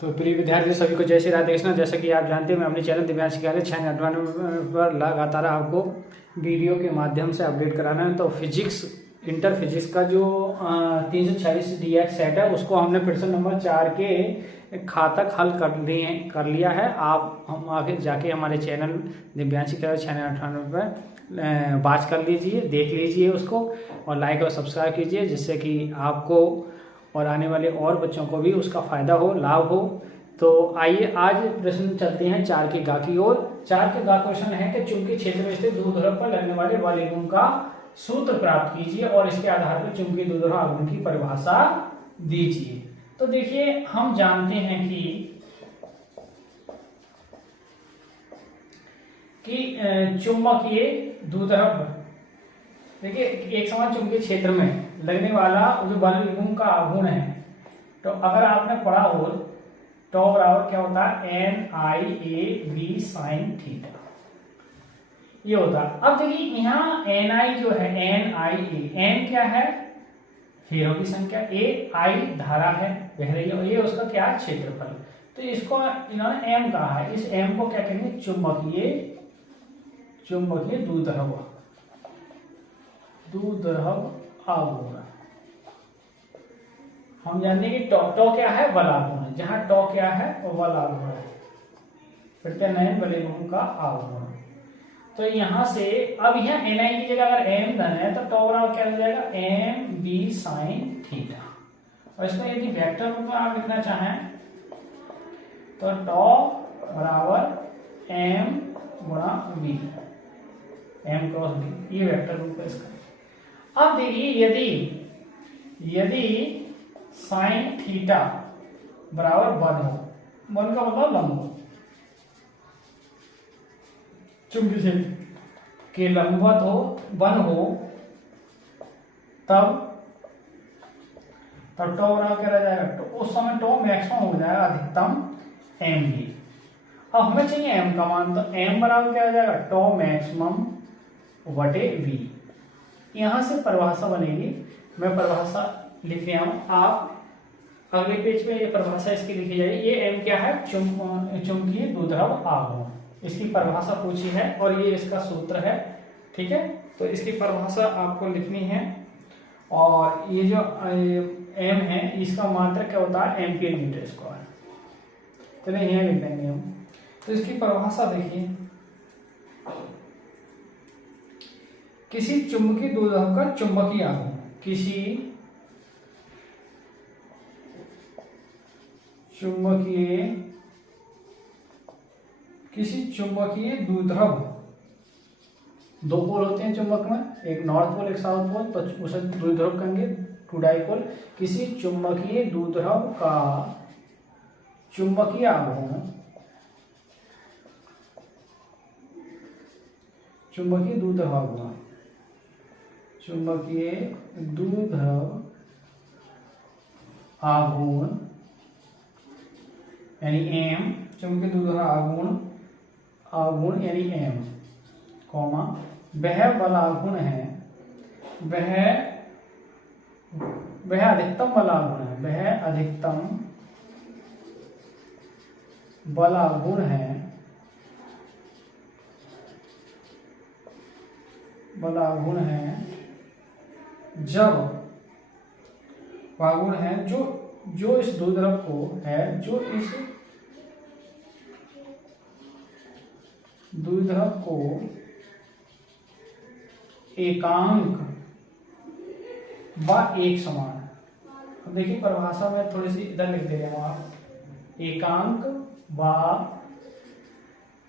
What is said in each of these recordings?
तो प्रिय विद्यार्थी सभी को जय श्री राधे कृष्ण। जैसा कि आप जानते हैं मैं अपने चैनल दिव्यांश शिकायत चैनल पर लगातार आपको वीडियो के माध्यम से अपडेट कराना है। तो फिजिक्स इंटर फिजिक्स का जो 346 डीएक्स सेट है उसको हमने प्रश्न नंबर 4 के खातक हल कर लिया है। हम आगे जाके हमारे चैनल दिव्यांश शिकायत चैनल 98 पर बात कर लीजिए, देख लीजिए उसको और लाइक और सब्सक्राइब कीजिए, जिससे कि आपको और आने वाले और बच्चों को भी उसका फायदा हो, लाभ हो। तो आइए आज प्रश्न चलते हैं 4 के गा की ओर। 4 के गा क्वेश्चन है कि चुंबकीय क्षेत्र में स्थित द्विध्रुव पर लगने वाले बल गुण का सूत्र प्राप्त कीजिए और इसके आधार पर चुंबकीय द्विध्रुव आघूर्ण की परिभाषा दीजिए। तो देखिए, हम जानते हैं कि चुंबकीय द्विध्रुव, देखिए एक समान चुंबकीय क्षेत्र में लगने वाला जो बल गुण का आघूर्ण है, तो अगर आपने पढ़ा हो तो बराबर क्या होता है NIAB sin थीटा, ये होता है। अब देखिए यहाँ NI जो है NIA, N क्या है फेरों की संख्या, AI धारा है बह रही है और ये उसका क्या है क्षेत्रफल। तो इसको इन्होंने M कहा है, इस M को क्या कहेंगे चुंबकीय द्विध्रुव आघूर्ण। हम जानते हैं कि टॉ क्या है बल आघूर्ण, जहां टॉ क्या है वो बल आघूर्ण है, प्रत्यानयन बल गुण का आघूर्ण। तो यहां से अब यहाँ NI की जगह अगर M धन है तो टॉ बराबर क्या हो जाएगा MB sin थीटा। और इसको यदि वेक्टर रूप में आप लिखना चाहें तो टॉ बराबर M गुणा V, M क्रॉस V, ये वेक्टर रूप है इसका। अब देखिए यदि साइन थीटा बराबर 1 हो, 1 का मतलब लंबवत, चुंबकीय क्षेत्र के लंबवत हो 1 हो, तब टॉ बराबर क्या रह जाएगा, तो उस समय टॉ मैक्सिमम हो जाएगा अधिकतम MV। अब हमें चाहिए M का मान, तो M बराबर क्या हो जाएगा टॉ मैक्सिमम बटे V। यहां से परिभाषा बनेगी, मैं परिभाषा लिख रहा हूं, आप अगले पेज पे ये परिभाषा इसकी लिखी जाएगी। ये M क्या है चुंबकीय द्विध्रुव आघूर्ण, इसकी परिभाषा पूछी है और ये इसका सूत्र है, ठीक है। तो इसकी परिभाषा आपको लिखनी है और ये जो M है इसका मात्रक क्या होता है एम्पियर मीटर स्क्वायर। चलिए यहाँ लिख देंगे हम। तो इसकी परिभाषा देखिए, किसी चुंबकीय द्विध्रुव का चुंबकीय आघूर्ण, किसी चुंबकीय द्विध्रुव, 2 पोल होते हैं चुंबक में, एक नॉर्थ पोल एक साउथ पोल, तो उसे द्विध्रुव कहेंगे, 2 डाइपोल। किसी चुंबकीय द्विध्रुव का चुंबकीय आघूर्ण, चुंबकीय द्विध्रुव आघूर्ण यानी M, चुंबकीय द्विध्रुव आघूर्ण यानी M, कॉमा वह बल आघूर्ण है, वह अधिकतम बल आघूर्ण है, वह अधिकतम बल आघूर्ण है, बल आघूर्ण है जब आघूर्ण है जो इस द्विध्रुव को है, जो इस द्विध्रुव को एकांक व एक समान है। अब देखिए परिभाषा में थोड़ी सी इधर लिख दे रहे हैं आप, एकांक व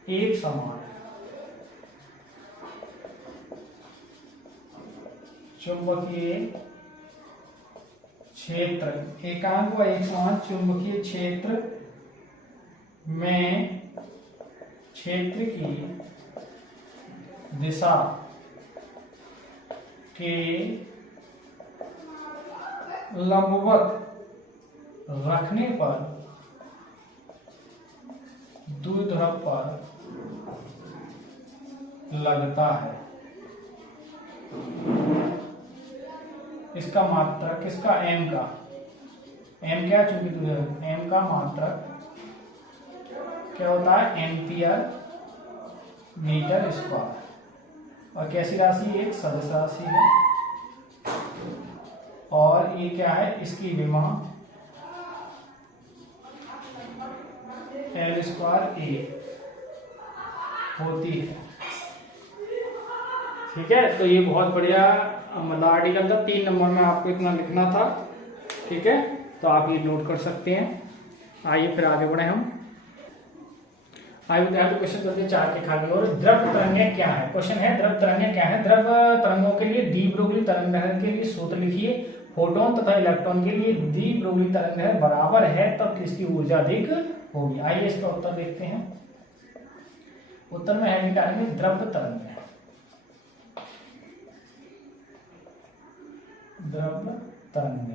एक समान चुंबकीय क्षेत्र, एकांक व एक समान चुंबकीय क्षेत्र में क्षेत्र की दिशा के लंबवत रखने पर द्विध्रुव पर लगता है। इसका मात्रक किसका M का, M क्या, चूंकि M का मात्रक क्या होता है एम्पियर मीटर स्क्वायर। और कैसी राशि, एक सदिश राशि है। और ये क्या है, इसकी विमा L स्क्वायर A होती है। ठीक है, तो ये बहुत बढ़िया मतलब आर्टिकल था। 3 नंबर में आपको इतना लिखना था। ठीक है, तो आप ये नोट कर सकते हैं। आइए फिर आगे बढ़े हम। आइए क्वेश्चन चलते हैं 4 के खाली। और द्रव तरंगें क्या है, क्वेश्चन है द्रव तरंगें क्या है। द्रव तरंगों के लिए डी ब्रोगली तरंग दैर्घ्य के लिए सूत्र लिखिए। फोटोन तथा इलेक्ट्रॉन के लिए डी ब्रोगली तरंग दैर्घ्य बराबर है तब किसकी ऊर्जा अधिक होगी। आइए इसका उत्तर देखते हैं। उत्तर में है डालेंगे द्रव तरंग, द्रव तरंग।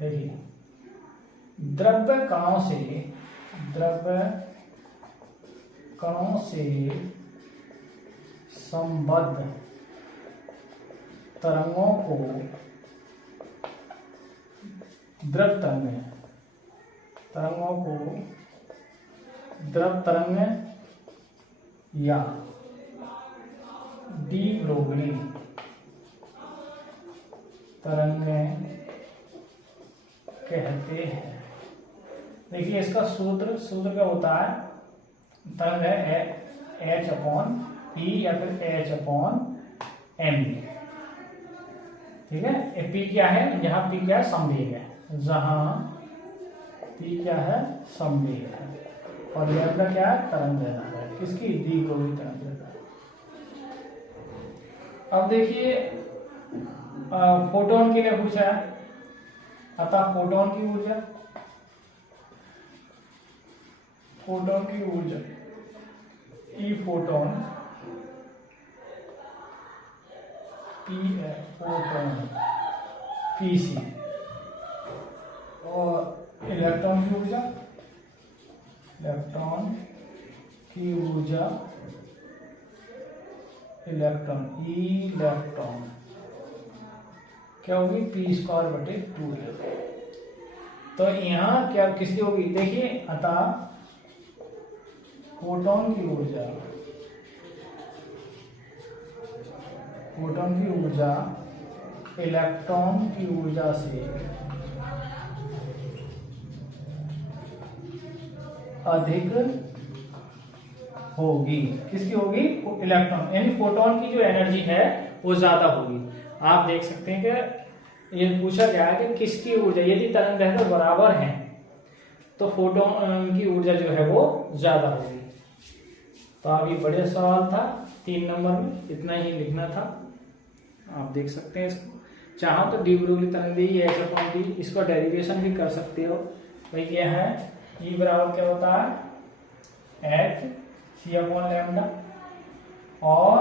देखिए द्रव्य कणों से संबद्ध तरंगों को द्रव तरंग या डी ब्रोगली तरंगें कहते हैं। देखिए इसका सूत्र क्या होता है, तरंग है H/P या फिर H/m। ठीक है, P क्या है, यहाँ P क्या है, संवेग है, जहां P क्या है, संवेग है। और लैम्डा क्या है, तरंग दैर्घ्य है, किसकी, डी ब्रोगली तरंग दैर्घ्य। अब देखिए फोटोन के लिए पूछा है, अतः फोटोन की ऊर्जा ई फोटोन फोटोन पीसी। और इलेक्ट्रॉन की ऊर्जा इलेक्ट्रॉन क्या होगी, P²/2। तो यहाँ क्या किसकी होगी, देखिए अतः फोटोन की ऊर्जा इलेक्ट्रॉन की ऊर्जा से अधिक होगी। किसकी होगी, इलेक्ट्रॉन, यानी फोटोन की जो एनर्जी है वो ज्यादा होगी। आप देख सकते हैं कि ये पूछा गया है कि किसकी ऊर्जा, यदि तरंग दैर्घ्य बराबर है तो फोटोन की ऊर्जा जो है वो ज्यादा होगी। तो आप ये बढ़िया सवाल था, 3 नंबर में इतना ही लिखना था। आप देख सकते हैं इसको, चाहो तो डी ब्रोगली तरंग दी H/P, इसको डेरिवेशन भी कर सकते हो। भाई क्या है, E बराबर क्या होता है, Hc/λ। और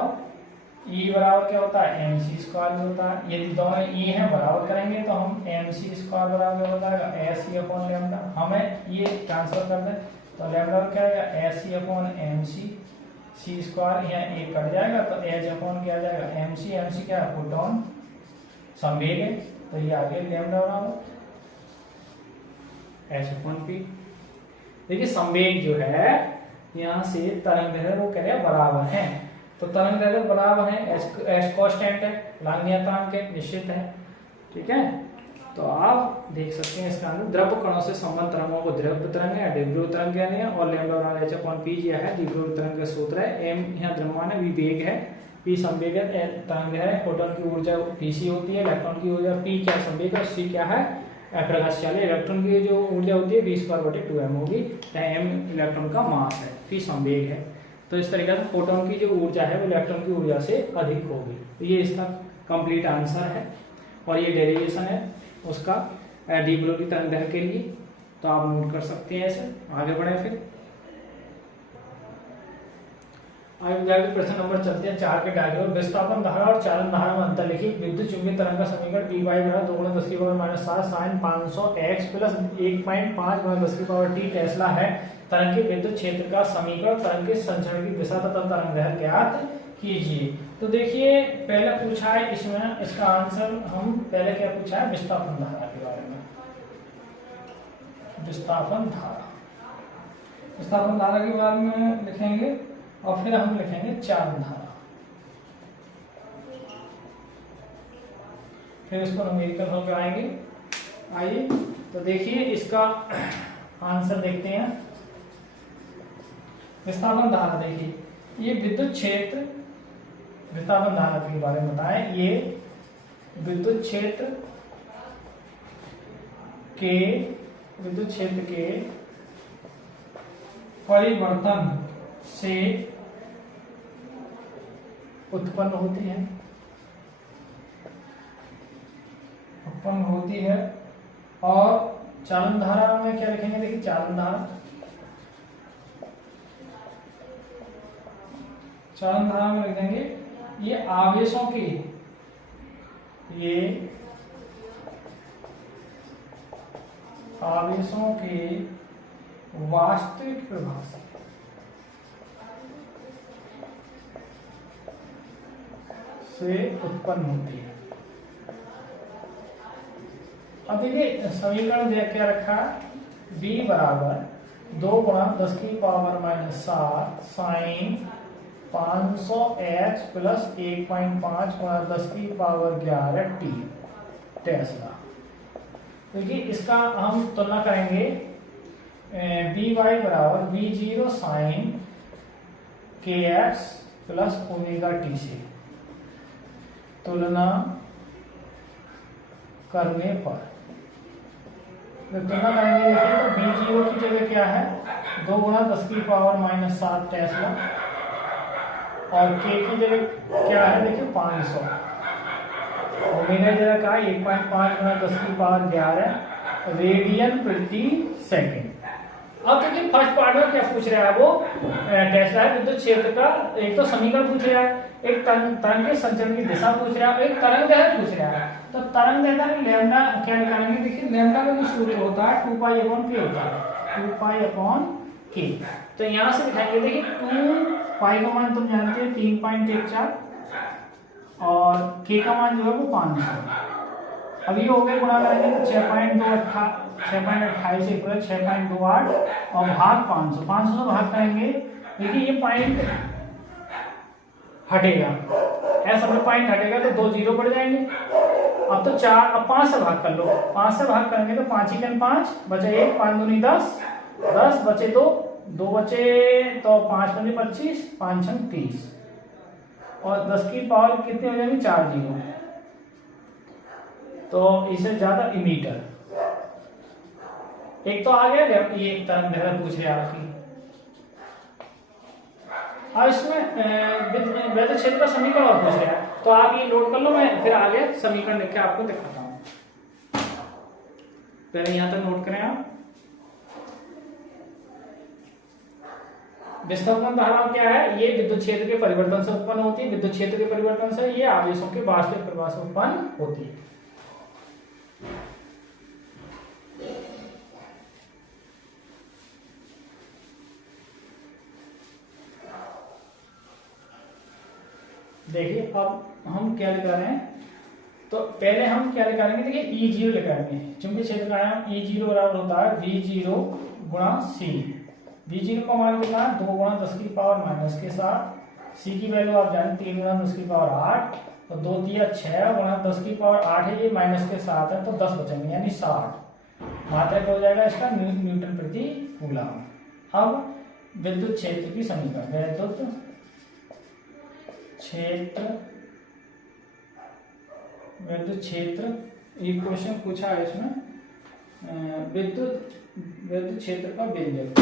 E बराबर क्या होता है, mc² होता है। यदि दोनों E हैं बराबर करेंगे तो हम mc² बराबर होता है Hc/λ। हमें ये ट्रांसफर कर दें तो लैम्डा क्या आएगा, Hc/mc, c² यहाँ एक कट जाएगा तो H/ क्या आ जाएगा, mc क्या है, फोटोन संवेग है, तो ये आगे लैम्डा बराबर H/p। देखिए संवेग जो है यहाँ से तरंग दैर्घ्य वो कह रहे हैं बराबर है, तो तरंग दैर्घ्य बराबर है, h कांस्टेंट है, लांग नियतांक है, निश्चित है। ठीक है, तो आप देख सकते हैं इसका आंसर द्रव कणों से संबद्ध तरंगों को द्रव तरंग या द्विध्रुव तरंग कहते हैं। और लैम्डा बराबर H/p यह है द्विध्रुव तरंग का सूत्र है। m यहाँ द्रव्यमान है, v वेग है, p संवेग है, तरंग है, फोटोन की ऊर्जा Pc होती है, इलेक्ट्रॉन की ऊर्जा P क्या संवेग है, c क्या है प्रकाशचाली। इलेक्ट्रॉन की जो ऊर्जा होती है v²/2m होगी, m इलेक्ट्रॉन का मास है, p संवेग है। तो इस तरीके से फोटोन की जो ऊर्जा है वो इलेक्ट्रॉन की ऊर्जा से अधिक होगी। तो ये इसका कंप्लीट आंसर है और ये डेरिवेशन है उसका डी ब्रोगली तरंग दैर्घ्य के लिए। तो आप नोट कर सकते हैं ऐसे। आगे बढ़े फिर प्रश्न नंबर चलते हैं 4 के डायग्राम। विस्थापन धारा और चालन धारा में अंतर लिखिए। विद्युत चुंबकीय तरंग का समीकरण dy बराबर 2×10⁻⁷ sin 500x plus 1.5×10⁻t Tesla है। तरंग के विद्युत क्षेत्र का समीकरण, तरंग के संचरण की दिशा तथा तरंग दैर्घ्य ज्ञात कीजिए। तो देखिए पहले पूछा है इसमें, इसका आंसर हम पहले क्या पूछा है, विस्थापन धारा के बारे में। विस्थापन धारा विस्थापन धारा के बारे में लिखेंगे और फिर हम लिखेंगे चालन धारा, फिर इसको न्यूमेरिकल हल कराएंगे। आइए तो देखिए इसका आंसर देखते हैं। विस्थापन धारा देखिए, ये विद्युत क्षेत्र, विस्थापन धारा के बारे में बताएं। ये विद्युत क्षेत्र के परिवर्तन से उत्पन्न होती है, और चालन धारा में क्या लिखेंगे, देखिए चालन धारा में लिख देंगे ये आवेशों के वास्तविक प्रभाव से उत्पन्न होती है। अब देखिए समीकरण क्या रखा है, b बराबर 2 गुणा 10 की पावर -7 साइन 500h प्लस 1.5 गुणा 10 की पावर 11 t टेस्ला। देखिए इसका हम तुलना करेंगे, बी वाई बराबर v0 sine kx plus omega t से तुलना करने पर तुलना करेंगे। देखिए तो v0 की जगह क्या है, 2 गुणा 10 की पावर -7 टेस्ला, और k की जगह क्या है, देखिए 500, ओमेगा की जगह का 1.5 गुणा 10 की पावर 11 रेडियन प्रति सेकंड। अब देखिए फर्स्ट पार्ट में क्या पूछ रहा है, वो टेस्ला है विद्युत क्षेत्र का एक तो समीकरण पूछ रहा है, एक तरंग के संचरण की दिशा पूछ रहा है, एक तरंग दैर्घ्य पूछ रहा है। तो तरंग दैर्घ्य में लैम्डा क्या निकालेंगे, देखिए लैम्डा का जो सूत्र होता है 2 पाई अपॉन के होता है, 2 पाई अपॉन के। तो यहाँ से दिखाएंगे, देखिए 2 पाई का मान तुम जानते हैं 3.14 और के का मान जो है वो 500। अब ये हो गए गुणा करेंगे तो 6.28 से 6.28 और भाग 500 से भाग करेंगे। देखिए ये पॉइंट हटेगा, ऐसा पॉइंट हटेगा तो 2 जीरो बढ़ जाएंगे। अब तो 5 से भाग कर लो, 5 से भाग करेंगे तो 5 ही 5 बचे 1, 5 दूनी 10, 10 बचे 2 बचे तो 5 दूनी 25, 5 छंग 30 और 10 की पावर कितनी हो जाएगी, 4 जीरो। तो इससे ज्यादा इमीटर एक तो आ गया, ये तरंग दैर्घ्य पूछ रहे आपकी। अब इसमें वैद्युत क्षेत्र का समीकरण और पूछ रहा है, तो आप ये नोट कर लो, मैं फिर आगे समीकरण लिख के आपको दिखाता हूं। पहले यहां तक नोट करें आप। विस्थापन धारा क्या है, ये विद्युत क्षेत्र के परिवर्तन से उत्पन्न होती है, विद्युत क्षेत्र के परिवर्तन से ये आवेशों के वास्तविक प्रवाह से उत्पन्न होती है। देखिए अब हम क्या लिखा रहे हैं, तो पहले हम क्या लिखाएंगे, देखिए E0 लिखाएंगे। चुंबकीय क्षेत्र का आयाम E0 बराबर होता है V0 गुणा C। V0 का मान कितना है, 2 गुणा 10 की पावर माइनस के साथ, C की वैल्यू आप जाने 3 गुणा 10 की पावर 8 और 2 दिया 6 गुणा 10 की पावर 8 है, ये माइनस के साथ है तो 10 बचेंगे यानी 60 मात्रक हो जाएगा इसका न्यूटन प्रति कूलम। अब विद्युत क्षेत्र की समीकरण, विद्युत क्षेत्र एक क्वेश्चन पूछा है इसमें, विद्युत क्षेत्र का व्यंजक,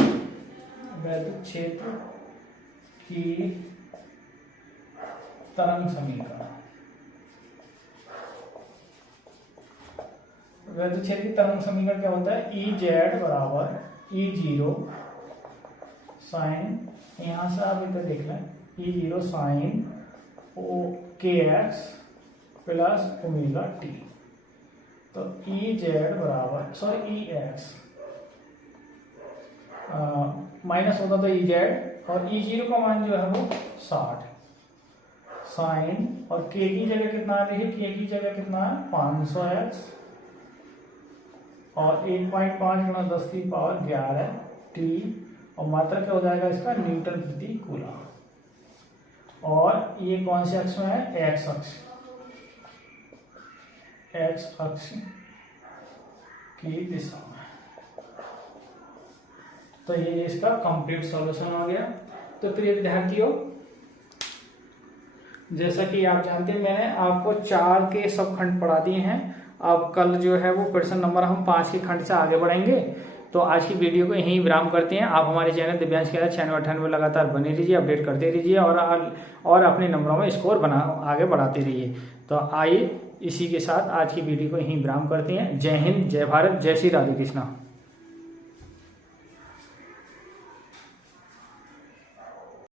विद्युत क्षेत्र की तरंग समीकरण। विद्युत क्षेत्र की तरंग समीकरण क्या होता है, Ez बराबर E0 साइन, यहां से आप इधर देख लें, E0 sine kx plus omega t. तो Ez बराबर Ex माइनस होता तो Ez और E0 का मान जो है वो 60 साइन, और k की जगह कितना है, देखिए k की जगह कितना है 500x और 1.5 गुणा 10 की पावर 11 t और मात्रक क्या हो जाएगा इसका, न्यूटन प्रति कूलम। और ये कौन से अक्ष में है, एक्स अक्ष, एक्स अक्ष की दिशा में। तो ये इसका कंप्लीट सॉल्यूशन हो गया। तो प्रिय विद्यार्थियों, जैसा कि आप जानते हैं मैंने आपको 4 के सब खंड पढ़ा दिए हैं। अब कल जो है वो क्वेश्चन नंबर हम 5 के खंड से आगे बढ़ेंगे। तो आज की वीडियो को यहीं विराम करते हैं। आप हमारे चैनल दिव्यांश के 96 में लगातार बने रहिए, अपडेट करते रहिए और अपने नंबरों में स्कोर आगे बढ़ाते रहिए। तो आइए इसी के साथ आज की वीडियो को यहीं विराम करते हैं। जय हिंद, जय भारत, जय श्री राधे कृष्णा।